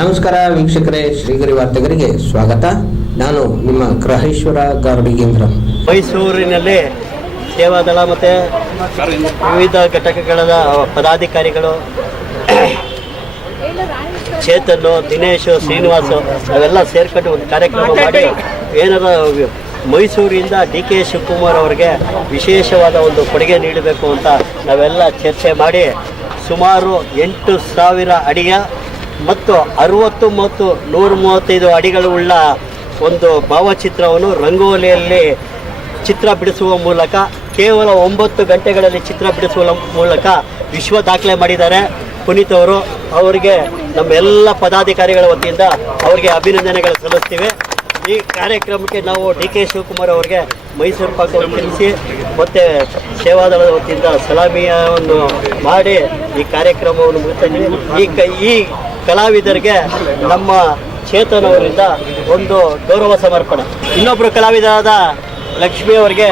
ನಮಸ್ಕಾರ ವೀಕ್ಷಕರೇ, ಶ್ರೀಗರಿ ವಾರ್ತೆಗರಿಗೆ ಸ್ವಾಗತ. ನಾನು ನಿಮ್ಮ ಗ್ರಹೇಶ್ವರ ಗಾರ್ಡಿಗೇಂದ್ರ. ಮೈಸೂರಿನಲ್ಲಿ ಸೇವಾದಳ ಮತ್ತು ವಿವಿಧ ಘಟಕಗಳ ಪದಾಧಿಕಾರಿಗಳು ಚೇತನ್, ದಿನೇಶ್, ಶ್ರೀನಿವಾಸ್ ಅವೆಲ್ಲ ಸೇರ್ಕೊಂಡು ಒಂದು ಕಾರ್ಯಕ್ರಮ ಮಾಡಿ ಏನಾರ ಮೈಸೂರಿಂದ ಡಿ ಕೆ ಶಿವಕುಮಾರ್ ಅವರಿಗೆ ವಿಶೇಷವಾದ ಒಂದು ಕೊಡುಗೆ ನೀಡಬೇಕು ಅಂತ ನಾವೆಲ್ಲ ಚರ್ಚೆ ಮಾಡಿ ಸುಮಾರು 8,000 ಅಡಿಯ ಮತ್ತು 60 ಮತ್ತು 135 ಅಡಿಗಳುಳ್ಳ ಒಂದು ಭಾವಚಿತ್ರವನ್ನು ರಂಗೋಲಿಯಲ್ಲಿ ಚಿತ್ರ ಬಿಡಿಸುವ ಮೂಲಕ ಕೇವಲ 9 ಗಂಟೆಗಳಲ್ಲಿ ಚಿತ್ರ ಬಿಡಿಸುವ ಮೂಲಕ ವಿಶ್ವ ದಾಖಲೆ ಮಾಡಿದ್ದಾರೆ ಪುನೀತ್ ಅವರು. ಅವರಿಗೆ ನಮ್ಮೆಲ್ಲ ಪದಾಧಿಕಾರಿಗಳ ವತಿಯಿಂದ ಅವರಿಗೆ ಅಭಿನಂದನೆಗಳು ಸಲ್ಲಿಸ್ತೀವಿ. ಈ ಕಾರ್ಯಕ್ರಮಕ್ಕೆ ನಾವು ಡಿ ಕೆ ಶಿವಕುಮಾರ್ ಅವರಿಗೆ ಮೈಸೂರು ಪಾಕವನ್ನು ತಿಳಿಸಿ ಮತ್ತು ಸೇವಾದಳದ ವತಿಯಿಂದ ಸಲಾಮಿಯನ್ನು ಮಾಡಿ ಈ ಕಾರ್ಯಕ್ರಮವನ್ನು ಮುಗಿಸ್ತಾ ಈ ಕಲಾವಿದರಿಗೆ ನಮ್ಮ ಚೇತನ್ ಅವರಿಂದ ಒಂದು ಗೌರವ ಸಮರ್ಪಣೆ. ಇನ್ನೊಬ್ಬರು ಕಲಾವಿದರಾದ ಲಕ್ಷ್ಮಿ ಅವರಿಗೆ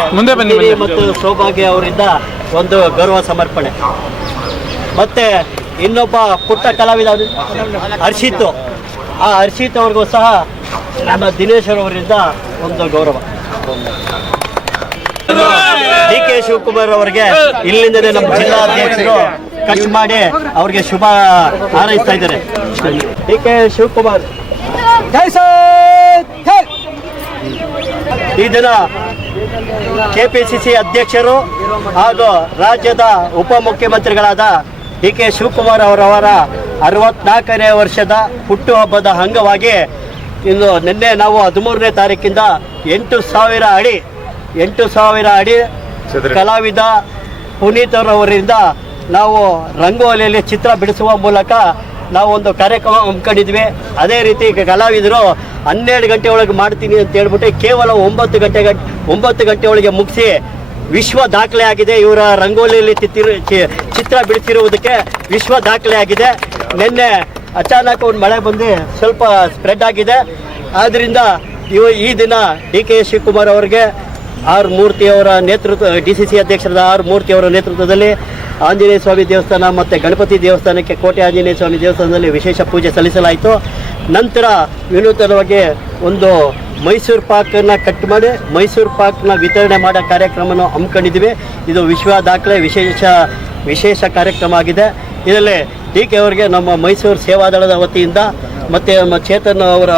ಮತ್ತು ಸೌಭಾಗ್ಯ ಅವರಿಂದ ಒಂದು ಗೌರವ ಸಮರ್ಪಣೆ. ಮತ್ತೆ ಇನ್ನೊಬ್ಬ ಪುಟ್ಟ ಕಲಾವಿದ ಹರ್ಷಿತ್, ಆ ಹರ್ಷಿತ್ ಅವ್ರಿಗೂ ಸಹ ನಮ್ಮ ದಿನೇಶ್ ಅವರಿಂದ ಒಂದು ಗೌರವ. ಡಿ ಕೆ ಶಿವಕುಮಾರ್ ಅವರಿಗೆ ಇಲ್ಲಿಂದಲೇ ನಮ್ಮ ಜಿಲ್ಲಾಧ್ಯಕ್ಷರು ಕಟ್ ಮಾಡಿ ಅವ್ರಿಗೆ ಶುಭ ಹಾರೈಸ್ತಾ ಇದ್ದಾರೆ. ಡಿ ಕೆ ಶಿವಕುಮಾರ್ ಈ ದಿನ ಕೆಪಿಸಿಸಿ ಅಧ್ಯಕ್ಷರು ಹಾಗೂ ರಾಜ್ಯದ ಉಪಮುಖ್ಯಮಂತ್ರಿಗಳಾದ ಡಿ ಕೆ ಶಿವಕುಮಾರ್ ಅವರವರ 64ನೇ ವರ್ಷದ ಹುಟ್ಟುಹಬ್ಬದ ಅಂಗವಾಗಿ ನಿನ್ನೆ ನಾವು 13ನೇ ತಾರೀಕಿಂದ 8,000 ಅಡಿ ಕಲಾವಿದ ಪುನೀತ್ ಅವರಿಂದ ನಾವು ರಂಗೋಲಿಯಲ್ಲಿ ಚಿತ್ರ ಬಿಡಿಸುವ ಮೂಲಕ ನಾವು ಒಂದು ಕಾರ್ಯಕ್ರಮ ಹಮ್ಮಿಕೊಂಡಿದ್ವಿ. ಅದೇ ರೀತಿ ಕಲಾವಿದರು 12 ಗಂಟೆ ಒಳಗೆ ಮಾಡ್ತೀನಿ ಅಂತ ಹೇಳ್ಬಿಟ್ಟು ಕೇವಲ 9 ಗಂಟೆ ಒಳಗೆ ಮುಗಿಸಿ ವಿಶ್ವ ದಾಖಲೆ ಆಗಿದೆ. ಇವರ ರಂಗೋಲಿಯಲ್ಲಿ ಚಿತ್ರ ಬಿಡಿಸಿರುವುದಕ್ಕೆ ವಿಶ್ವ ದಾಖಲೆ ಆಗಿದೆ. ನಿನ್ನೆ ಅಚಾನಕ್ ಒಂದು ಮಳೆ ಬಂದು ಸ್ವಲ್ಪ ಸ್ಪ್ರೆಡ್ ಆಗಿದೆ. ಆದ್ದರಿಂದ ಈ ದಿನ ಡಿ ಕೆ ಶಿವಕುಮಾರ್ ಅವರಿಗೆ ಆರ್ ಮೂರ್ತಿ ಅವರ ನೇತೃತ್ವ, DCC ಅಧ್ಯಕ್ಷರಾದ ಆರ್ ಮೂರ್ತಿ ಅವರ ನೇತೃತ್ವದಲ್ಲಿ ಆಂಜನೇಯ ಸ್ವಾಮಿ ದೇವಸ್ಥಾನ ಮತ್ತು ಗಣಪತಿ ದೇವಸ್ಥಾನಕ್ಕೆ, ಕೋಟೆ ಆಂಜನೇಯ ಸ್ವಾಮಿ ದೇವಸ್ಥಾನದಲ್ಲಿ ವಿಶೇಷ ಪೂಜೆ ಸಲ್ಲಿಸಲಾಯಿತು. ನಂತರ ವಿನೂತನವಾಗಿ ಒಂದು ಮೈಸೂರು ಪಾಕನ್ನು ಕಟ್ ಮಾಡಿ ಮೈಸೂರು ಪಾಕ್ನ ವಿತರಣೆ ಮಾಡೋ ಕಾರ್ಯಕ್ರಮವನ್ನು ಹಮ್ಮಿಕೊಂಡಿದ್ವಿ. ಇದು ವಿಶ್ವ ದಾಖಲೆ ವಿಶೇಷ ಕಾರ್ಯಕ್ರಮ ಆಗಿದೆ. ಇದರಲ್ಲಿ ಡಿ ಕೆ ಅವರಿಗೆ ನಮ್ಮ ಮೈಸೂರು ಸೇವಾದಳದ ವತಿಯಿಂದ ಮತ್ತು ನಮ್ಮ ಚೇತನ್ ಅವರ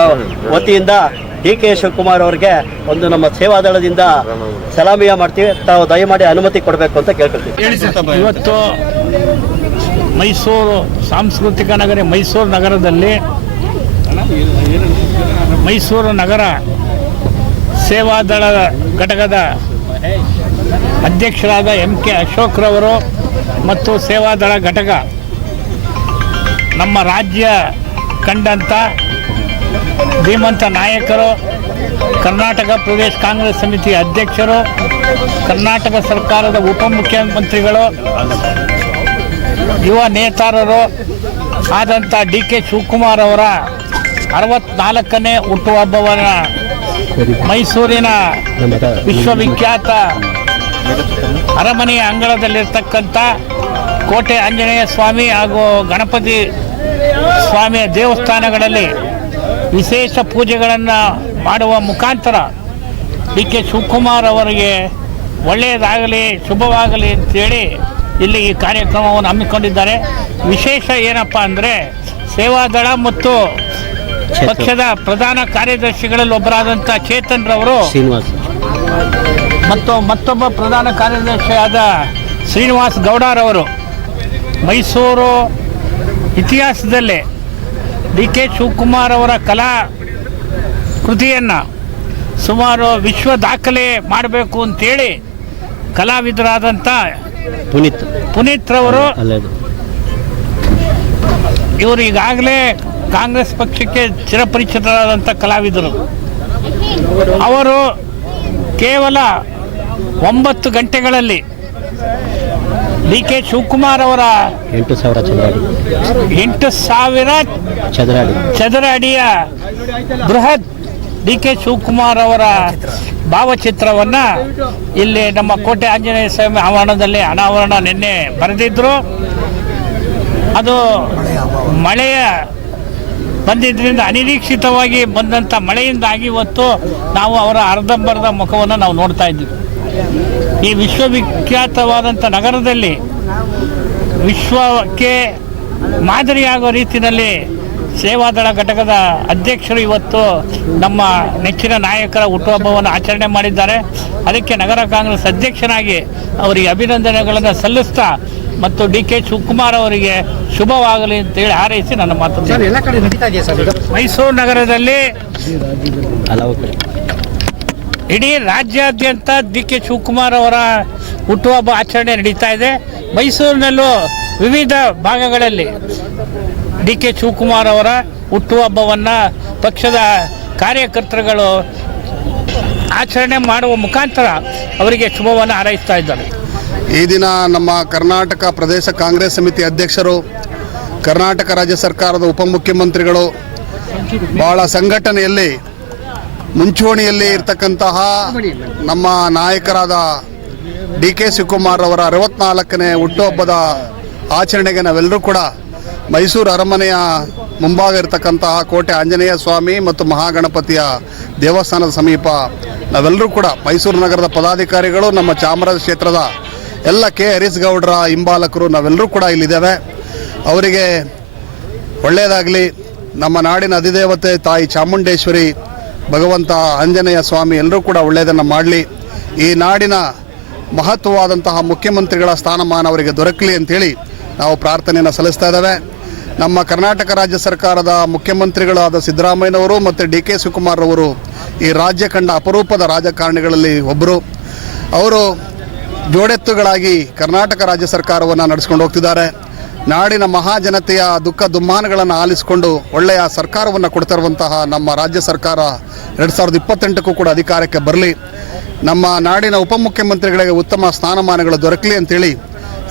ವತಿಯಿಂದ ಡಿ ಕೆ ಶಿವಕುಮಾರ್ ಅವರಿಗೆ ಒಂದು ನಮ್ಮ ಸೇವಾದಳದಿಂದ ಸಲಾಮಿಯ ಮಾಡ್ತೀವಿ. ತಾವು ದಯಮಾಡಿ ಅನುಮತಿ ಕೊಡಬೇಕು ಅಂತ ಕೇಳ್ಕೊಳ್ತೀವಿ. ಇವತ್ತು ಮೈಸೂರು ಸಾಂಸ್ಕೃತಿಕ ನಗರಿ ಮೈಸೂರು ನಗರದಲ್ಲಿ ಮೈಸೂರು ನಗರ ಸೇವಾದಳ ಘಟಕದ ಅಧ್ಯಕ್ಷರಾದ MK ಅಶೋಕ್ರವರು ಮತ್ತು ಸೇವಾದಳ ಘಟಕ ನಮ್ಮ ರಾಜ್ಯ ಕಂಡಂಥ ಧೀಮಂತ ನಾಯಕರು, ಕರ್ನಾಟಕ ಪ್ರದೇಶ ಕಾಂಗ್ರೆಸ್ ಸಮಿತಿ ಅಧ್ಯಕ್ಷರು, ಕರ್ನಾಟಕ ಸರ್ಕಾರದ ಉಪಮುಖ್ಯಮಂತ್ರಿಗಳು, ಯುವ ನೇತಾರರು ಆದಂಥ ಡಿ ಕೆ ಶಿವಕುಮಾರ್ ಅವರ 64ನೇ ಹುಟ್ಟುಹಬ್ಬವನ್ನು ಮೈಸೂರಿನ ವಿಶ್ವವಿಖ್ಯಾತ ಅರಮನೆಯ ಅಂಗಳದಲ್ಲಿರ್ತಕ್ಕಂಥ ಕೋಟೆ ಆಂಜನೇಯ ಸ್ವಾಮಿ ಹಾಗೂ ಗಣಪತಿ ಸ್ವಾಮಿಯ ದೇವಸ್ಥಾನಗಳಲ್ಲಿ ವಿಶೇಷ ಪೂಜೆಗಳನ್ನು ಮಾಡುವ ಮುಖಾಂತರ ಡಿ ಕೆ ಶಿವಕುಮಾರ್ ಅವರಿಗೆ ಒಳ್ಳೆಯದಾಗಲಿ, ಶುಭವಾಗಲಿ ಅಂತೇಳಿ ಇಲ್ಲಿ ಈ ಕಾರ್ಯಕ್ರಮವನ್ನು ಹಮ್ಮಿಕೊಂಡಿದ್ದಾರೆ. ವಿಶೇಷ ಏನಪ್ಪ ಅಂದರೆ ಸೇವಾದಳ ಮತ್ತು ಪಕ್ಷದ ಪ್ರಧಾನ ಕಾರ್ಯದರ್ಶಿಗಳಲ್ಲಿ ಒಬ್ಬರಾದಂಥ ಚೇತನ್ ರವರು ಮತ್ತು ಮತ್ತೊಬ್ಬ ಪ್ರಧಾನ ಕಾರ್ಯದರ್ಶಿಯಾದ ಶ್ರೀನಿವಾಸ್ ಗೌಡರವರು ಮೈಸೂರು ಇತಿಹಾಸದಲ್ಲೇ ಡಿ ಕೆ ಶಿವಕುಮಾರ್ ಅವರ ಕಲಾ ಕೃತಿಯನ್ನು ಸುಮಾರು ವಿಶ್ವ ದಾಖಲೆ ಮಾಡಬೇಕು ಅಂತೇಳಿ ಕಲಾವಿದರಾದಂಥ ಪುನೀತ್ ರವರು, ಇವರು ಈಗಾಗಲೇ ಕಾಂಗ್ರೆಸ್ ಪಕ್ಷಕ್ಕೆ ಚಿರಪರಿಚಿತರಾದಂಥ ಕಲಾವಿದರು. ಅವರು ಕೇವಲ 9 ಗಂಟೆಗಳಲ್ಲಿ ಡಿ ಕೆ ಶಿವಕುಮಾರ್ ಅವರ 8,000 ಚದರ ಅಡಿಯ ಬೃಹತ್ ಡಿ ಕೆ ಶಿವಕುಮಾರ್ ಅವರ ಭಾವಚಿತ್ರವನ್ನು ಇಲ್ಲಿ ನಮ್ಮ ಕೋಟೆ ಆಂಜನೇಯ ಸ್ವಾಮಿ ಆವರಣದಲ್ಲಿ ಅನಾವರಣ ನಿನ್ನೆ ಬರೆದಿದ್ದರು. ಅದು ಮಳೆಯ ಬಂದಿದ್ದರಿಂದ ಅನಿರೀಕ್ಷಿತವಾಗಿ ಬಂದಂಥ ಮಳೆಯಿಂದಾಗಿ ಇವತ್ತು ನಾವು ಅವರ ಅರ್ಧಂಬರ್ಧ ಮುಖವನ್ನು ನಾವು ನೋಡ್ತಾ ಇದ್ದೀವಿ. ಈ ವಿಶ್ವವಿಖ್ಯಾತವಾದಂಥ ನಗರದಲ್ಲಿ ವಿಶ್ವಕ್ಕೆ ಮಾದರಿಯಾಗೋ ರೀತಿಯಲ್ಲಿ ಸೇವಾದಳ ಘಟಕದ ಅಧ್ಯಕ್ಷರು ಇವತ್ತು ನಮ್ಮ ನೆಚ್ಚಿನ ನಾಯಕರ ಹುಟ್ಟುಹಬ್ಬವನ್ನು ಆಚರಣೆ ಮಾಡಿದ್ದಾರೆ. ಅದಕ್ಕೆ ನಗರ ಕಾಂಗ್ರೆಸ್ ಅಧ್ಯಕ್ಷನಾಗಿ ಅವರಿಗೆ ಅಭಿನಂದನೆಗಳನ್ನು ಸಲ್ಲಿಸ್ತಾ ಮತ್ತು ಡಿ.ಕೆ. ಶಿವಕುಮಾರ್ ಅವರಿಗೆ ಶುಭವಾಗಲಿ ಅಂತೇಳಿ ಹಾರೈಸಿ ನನ್ನ ಮಾತು. ಎಲ್ಲ ಕಡೆ ನಡೀತಾ ಇದೆಯಾ ಸರ್? ಮೈಸೂರು ನಗರದಲ್ಲಿ ಇಡೀ ರಾಜ್ಯಾದ್ಯಂತ ಡಿ.ಕೆ. ಶಿವಕುಮಾರ್ ಅವರ ಹುಟ್ಟುಹಬ್ಬ ಆಚರಣೆ ನಡೀತಾ ಇದೆ. ಮೈಸೂರಿನಲ್ಲೂ ವಿವಿಧ ಭಾಗಗಳಲ್ಲಿ ಡಿ.ಕೆ. ಶಿವಕುಮಾರ್ ಅವರ ಹುಟ್ಟುಹಬ್ಬವನ್ನು ಪಕ್ಷದ ಕಾರ್ಯಕರ್ತರುಗಳು ಆಚರಣೆ ಮಾಡುವ ಮುಖಾಂತರ ಅವರಿಗೆ ಶುಭವನ್ನು ಹಾರೈಸ್ತಾ ಇದ್ದಾರೆ. ಈ ದಿನ ನಮ್ಮ ಕರ್ನಾಟಕ ಪ್ರದೇಶ ಕಾಂಗ್ರೆಸ್ ಸಮಿತಿ ಅಧ್ಯಕ್ಷರು, ಕರ್ನಾಟಕ ರಾಜ್ಯ ಸರ್ಕಾರದ ಉಪಮುಖ್ಯಮಂತ್ರಿಗಳು ಭಾಳ ಸಂಘಟನೆಯಲ್ಲಿ ಮುಂಚೂಣಿಯಲ್ಲಿ ಇರ್ತಕ್ಕಂತಹ ನಮ್ಮ ನಾಯಕರಾದ ಡಿ.ಕೆ. ಶಿವಕುಮಾರ್ ಅವರ 64ನೇ ಹುಟ್ಟುಹಬ್ಬದ ಆಚರಣೆಗೆ ನಾವೆಲ್ಲರೂ ಕೂಡ ಮೈಸೂರು ಅರಮನೆಯ ಮುಂಭಾಗ ಇರತಕ್ಕಂತಹ ಕೋಟೆ ಆಂಜನೇಯ ಸ್ವಾಮಿ ಮತ್ತು ಮಹಾಗಣಪತಿಯ ದೇವಸ್ಥಾನದ ಸಮೀಪ ನಾವೆಲ್ಲರೂ ಕೂಡ ಮೈಸೂರು ನಗರದ ಪದಾಧಿಕಾರಿಗಳು, ನಮ್ಮ ಚಾಮರಾಜ ಕ್ಷೇತ್ರದ ಎಲ್ಲ ಕೆ. ಹರೀಶ್ ಗೌಡರ ಹಿಂಬಾಲಕರು ನಾವೆಲ್ಲರೂ ಕೂಡ ಇಲ್ಲಿದ್ದೇವೆ. ಅವರಿಗೆ ಒಳ್ಳೆಯದಾಗಲಿ. ನಮ್ಮ ನಾಡಿನ ಅಧಿದೇವತೆ ತಾಯಿ ಚಾಮುಂಡೇಶ್ವರಿ, ಭಗವಂತ ಆಂಜನೇಯ ಸ್ವಾಮಿ ಎಲ್ಲರೂ ಕೂಡ ಒಳ್ಳೆಯದನ್ನು ಮಾಡಲಿ. ಈ ನಾಡಿನ ಮಹತ್ವವಾದಂತಹ ಮುಖ್ಯಮಂತ್ರಿಗಳ ಸ್ಥಾನಮಾನ ಅವರಿಗೆ ದೊರಕಲಿ ಅಂಥೇಳಿ ನಾವು ಪ್ರಾರ್ಥನೆಯನ್ನು ಸಲ್ಲಿಸ್ತಾ ಇದ್ದೇವೆ. ನಮ್ಮ ಕರ್ನಾಟಕ ರಾಜ್ಯ ಸರ್ಕಾರದ ಮುಖ್ಯಮಂತ್ರಿಗಳಾದ ಸಿದ್ದರಾಮಯ್ಯನವರು ಮತ್ತು ಡಿ.ಕೆ. ಶಿವಕುಮಾರ್ ಅವರು ಈ ರಾಜ್ಯ ಕಂಡ ಅಪರೂಪದ ರಾಜಕಾರಣಿಗಳಲ್ಲಿ ಒಬ್ಬರು. ಅವರು ಜೋಡೆತ್ತುಗಳಾಗಿ ಕರ್ನಾಟಕ ರಾಜ್ಯ ಸರ್ಕಾರವನ್ನು ನಡೆಸ್ಕೊಂಡು ಹೋಗ್ತಿದ್ದಾರೆ. ನಾಡಿನ ಮಹಾಜನತೆಯ ದುಃಖ ದುಮ್ಮಾನಗಳನ್ನು ಆಲಿಸಿಕೊಂಡು ಒಳ್ಳೆಯ ಸರ್ಕಾರವನ್ನು ಕೊಡ್ತಿರುವಂತಹ ನಮ್ಮ ರಾಜ್ಯ ಸರ್ಕಾರ 2028ಕ್ಕೂ ಕೂಡ ಅಧಿಕಾರಕ್ಕೆ ಬರಲಿ. ನಮ್ಮ ನಾಡಿನ ಉಪಮುಖ್ಯಮಂತ್ರಿಗಳಿಗೆ ಉತ್ತಮ ಸ್ಥಾನಮಾನಗಳು ದೊರಕಲಿ ಅಂತೇಳಿ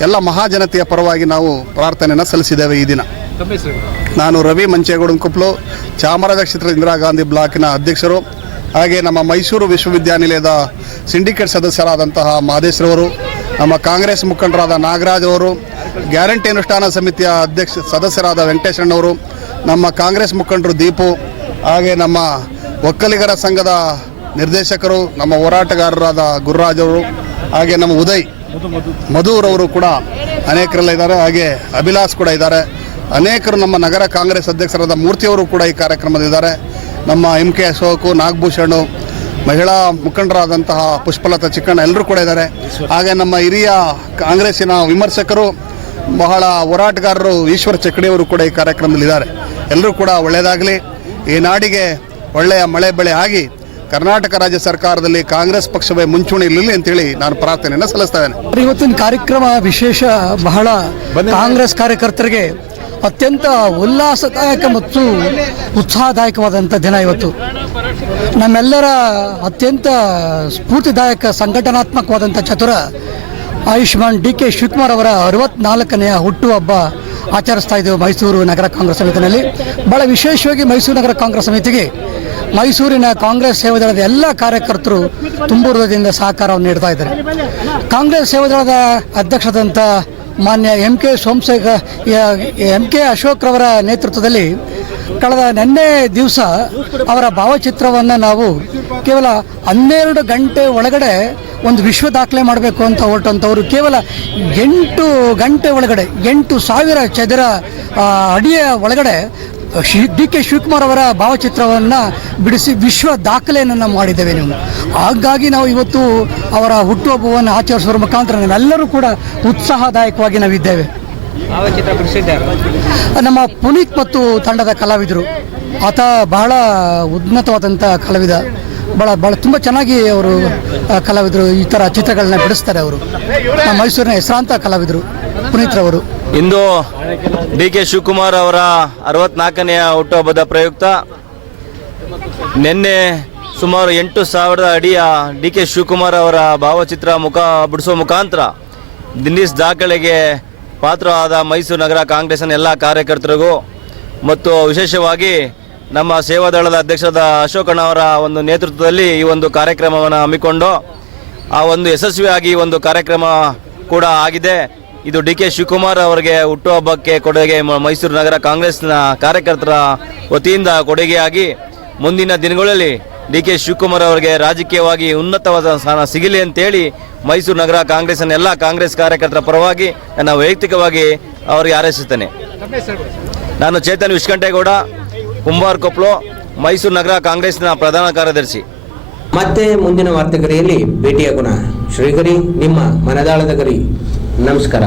ಎಲ್ಲ ಮಹಾಜನತೆಯ ಪರವಾಗಿ ನಾವು ಪ್ರಾರ್ಥನೆಯನ್ನು ಸಲ್ಲಿಸಿದ್ದೇವೆ. ಈ ದಿನ ನಾನು ರವಿ ಮಂಚೇಗೌಡನಕೊಪ್ಪಲು, ಚಾಮರಾಜ ಕ್ಷೇತ್ರದ ಇಂದಿರಾ ಗಾಂಧಿ ಬ್ಲಾಕಿನ ಅಧ್ಯಕ್ಷರು, ಹಾಗೆ ನಮ್ಮ ಮೈಸೂರು ವಿಶ್ವವಿದ್ಯಾನಿಲಯದ ಸಿಂಡಿಕೇಟ್ ಸದಸ್ಯರಾದಂತಹ ಮಹದೇಶ್ರವರು, ನಮ್ಮ ಕಾಂಗ್ರೆಸ್ ಮುಖಂಡರಾದ ನಾಗರಾಜ್ ಅವರು, ಗ್ಯಾರಂಟಿ ಅನುಷ್ಠಾನ ಸಮಿತಿಯ ಸದಸ್ಯರಾದ ವೆಂಕಟೇಶಣ್ಣವರು, ನಮ್ಮ ಕಾಂಗ್ರೆಸ್ ಮುಖಂಡರು ದೀಪು, ಹಾಗೆ ನಮ್ಮ ಒಕ್ಕಲಿಗರ ಸಂಘದ ನಿರ್ದೇಶಕರು, ನಮ್ಮ ಹೋರಾಟಗಾರರಾದ ಗುರುರಾಜ್ ಅವರು, ಹಾಗೆ ನಮ್ಮ ಉದಯ್ ಮಧುರವರು ಕೂಡ ಅನೇಕರೆಲ್ಲ ಇದ್ದಾರೆ. ಹಾಗೆ ಅಭಿಲಾಷ್ ಕೂಡ ಇದ್ದಾರೆ. ಅನೇಕರು ನಮ್ಮ ನಗರ ಕಾಂಗ್ರೆಸ್ ಅಧ್ಯಕ್ಷರಾದ ಮೂರ್ತಿಯವರು ಕೂಡ ಈ ಕಾರ್ಯಕ್ರಮದಲ್ಲಿದ್ದಾರೆ. ನಮ್ಮ ಎಂ.ಕೆ. ಅಶೋಕ್, ನಾಗಭೂಷಣ್, ಮಹಿಳಾ ಮುಖಂಡರಾದಂತಹ ಪುಷ್ಪಲತಾ ಚಿಕ್ಕಣ್ಣ ಎಲ್ಲರೂ ಕೂಡ ಇದ್ದಾರೆ. ಹಾಗೆ ನಮ್ಮ ಹಿರಿಯ ಕಾಂಗ್ರೆಸ್ಸಿನ ವಿಮರ್ಶಕರು, ಬಹಳ ಹೋರಾಟಗಾರರು ಈಶ್ವರ ಚಕ್ಕಡಿಯವರು ಕೂಡ ಈ ಕಾರ್ಯಕ್ರಮದಲ್ಲಿದ್ದಾರೆ. ಎಲ್ಲರೂ ಕೂಡ ಒಳ್ಳೆಯದಾಗಲಿ. ಈ ನಾಡಿಗೆ ಒಳ್ಳೆಯ ಮಳೆ ಬೆಳೆ ಆಗಿ ಕರ್ನಾಟಕ ರಾಜ್ಯ ಸರ್ಕಾರದಲ್ಲಿ ಕಾಂಗ್ರೆಸ್ ಪಕ್ಷವೇ ಮುಂಚೂಣಿ ಇರಲಿ ಅಂತೇಳಿ ನಾನು ಪ್ರಾರ್ಥನೆಯನ್ನು ಸಲ್ಲಿಸ್ತಾ ಇದ್ದೇನೆ. ಇವತ್ತಿನ ಕಾರ್ಯಕ್ರಮ ವಿಶೇಷ. ಬಹಳ ಕಾಂಗ್ರೆಸ್ ಕಾರ್ಯಕರ್ತರಿಗೆ ಅತ್ಯಂತ ಉಲ್ಲಾಸದಾಯಕ ಮತ್ತು ಉತ್ಸಾಹದಾಯಕವಾದಂಥ ದಿನ ಇವತ್ತು. ನಮ್ಮೆಲ್ಲರ ಅತ್ಯಂತ ಸ್ಫೂರ್ತಿದಾಯಕ ಸಂಘಟನಾತ್ಮಕವಾದಂಥ ಚತುರ ಆಯುಷ್ಮಾನ್ ಡಿ.ಕೆ. ಶಿವಕುಮಾರ್ ಅವರ 64ನೆಯ ಹುಟ್ಟುಹಬ್ಬ ಆಚರಿಸ್ತಾ ಇದ್ದೇವೆ ಮೈಸೂರು ನಗರ ಕಾಂಗ್ರೆಸ್ ಸಮಿತಿನಲ್ಲಿ. ಭಾಳ ವಿಶೇಷವಾಗಿ ಮೈಸೂರು ನಗರ ಕಾಂಗ್ರೆಸ್ ಸಮಿತಿಗೆ ಮೈಸೂರಿನ ಕಾಂಗ್ರೆಸ್ ಸೇವಾದಳದ ಎಲ್ಲ ಕಾರ್ಯಕರ್ತರು ತುಂಬ ಹೃದಯದಿಂದ ಸಹಕಾರವನ್ನು ನೀಡ್ತಾ ಇದ್ದಾರೆ. ಕಾಂಗ್ರೆಸ್ ಸೇವಾದಳದ ಅಧ್ಯಕ್ಷರಾದಂಥ ಮಾನ್ಯ ಎಂ.ಕೆ. ಅಶೋಕ್ರವರ ನೇತೃತ್ವದಲ್ಲಿ ಕಳೆದ ನಿನ್ನೆ ದಿವಸ ಅವರ ಭಾವಚಿತ್ರವನ್ನು ನಾವು ಕೇವಲ 12 ಗಂಟೆ ಒಳಗಡೆ ಒಂದು ವಿಶ್ವ ದಾಖಲೆ ಮಾಡಬೇಕು ಅಂತ ಹೊರಟಂಥವರು ಕೇವಲ 8 ಗಂಟೆ ಒಳಗಡೆ 8,000 ಚದರ ಅಡಿಯ ಒಳಗಡೆ ಡಿ.ಕೆ. ಶಿವಕುಮಾರ್ ಅವರ ಭಾವಚಿತ್ರವನ್ನು ಬಿಡಿಸಿ ವಿಶ್ವ ದಾಖಲೆಯನ್ನು ಮಾಡಿದ್ದೇವೆ ನೀವು. ಹಾಗಾಗಿ ನಾವು ಇವತ್ತು ಅವರ ಹುಟ್ಟುಹಬ್ಬವನ್ನು ಆಚರಿಸುವ ಮುಖಾಂತರ ನಾವೆಲ್ಲರೂ ಕೂಡ ಉತ್ಸಾಹದಾಯಕವಾಗಿ ನಾವಿದ್ದೇವೆ. ಭಾವಚಿತ್ರ ಬಿಡಿಸಿದ್ದಾರೆ ನಮ್ಮ ಪುನೀತ್ ಮತ್ತು ತಂಡದ ಕಲಾವಿದರು. ಆತ ಬಹಳ ಉನ್ನತವಾದಂಥ ಕಲಾವಿದ. ಭಾಳ ತುಂಬ ಚೆನ್ನಾಗಿ ಅವರು ಕಲಾವಿದರು ಈ ಥರ ಚಿತ್ರಗಳನ್ನ ಬಿಡಿಸ್ತಾರೆ. ಅವರು ನಮ್ಮ ಮೈಸೂರಿನ ಹೆಸರಾಂತ ಕಲಾವಿದರು ಪುನೀತ್ರವರು. ಇಂದು ಡಿ.ಕೆ. ಶಿವಕುಮಾರ್ ಅವರ 64ನೆಯ ಹುಟ್ಟುಹಬ್ಬದ ಪ್ರಯುಕ್ತ ನಿನ್ನೆ ಸುಮಾರು 8,000 ಅಡಿಯ ಡಿ.ಕೆ. ಶಿವಕುಮಾರ್ ಅವರ ಭಾವಚಿತ್ರ ಬಿಡಿಸುವ ಮುಖಾಂತರ ಗಿನ್ನಿಸ್ ದಾಖಲೆಗೆ ಪಾತ್ರವಾದ ಮೈಸೂರು ನಗರ ಕಾಂಗ್ರೆಸ್ನ ಎಲ್ಲ ಕಾರ್ಯಕರ್ತರಿಗೂ ಮತ್ತು ವಿಶೇಷವಾಗಿ ನಮ್ಮ ಸೇವಾದಳದ ಅಧ್ಯಕ್ಷರಾದ ಅಶೋಕಣ್ಣ ಅವರ ಒಂದು ನೇತೃತ್ವದಲ್ಲಿ ಈ ಒಂದು ಕಾರ್ಯಕ್ರಮವನ್ನು ಹಮ್ಮಿಕೊಂಡು ಆ ಒಂದು ಯಶಸ್ವಿಯಾಗಿ ಒಂದು ಕಾರ್ಯಕ್ರಮ ಕೂಡ ಆಗಿದೆ. ಇದು ಡಿ ಕೆ ಶಿವಕುಮಾರ್ ಅವರಿಗೆ ಹುಟ್ಟುಹಬ್ಬಕ್ಕೆ ಕೊಡುಗೆ ಮೈಸೂರು ನಗರ ಕಾಂಗ್ರೆಸ್ನ ಕಾರ್ಯಕರ್ತರ ವತಿಯಿಂದ ಕೊಡುಗೆಯಾಗಿ ಮುಂದಿನ ದಿನಗಳಲ್ಲಿ ಡಿ ಕೆ ಶಿವಕುಮಾರ್ ಅವರಿಗೆ ರಾಜಕೀಯವಾಗಿ ಉನ್ನತವಾದ ಸ್ಥಾನ ಸಿಗಲಿ ಅಂತೇಳಿ ಮೈಸೂರು ನಗರ ಕಾಂಗ್ರೆಸ್ನ ಎಲ್ಲ ಕಾಂಗ್ರೆಸ್ ಕಾರ್ಯಕರ್ತರ ಪರವಾಗಿ ನಾನು ವೈಯಕ್ತಿಕವಾಗಿ ಅವರಿಗೆ ಹಾರೈಸುತ್ತೇನೆ. ನಾನು ಚೇತನ್ ವಿಶ್ಕಂಠೇಗೌಡ, ಕುಂಬಾರಕೊಪ್ಪಲು, ಮೈಸೂರು ನಗರ ಕಾಂಗ್ರೆಸ್ನ ಪ್ರಧಾನ ಕಾರ್ಯದರ್ಶಿ. ಮತ್ತೆ ಮುಂದಿನ ವಾರ್ತೆಗರಿಯಲ್ಲಿ ಭೇಟಿಯಾಗೋಣ. ಶ್ರೀಗರಿ ನಿಮ್ಮ ಮನದಾಳದ ಗರಿ. ನಮಸ್ಕಾರ.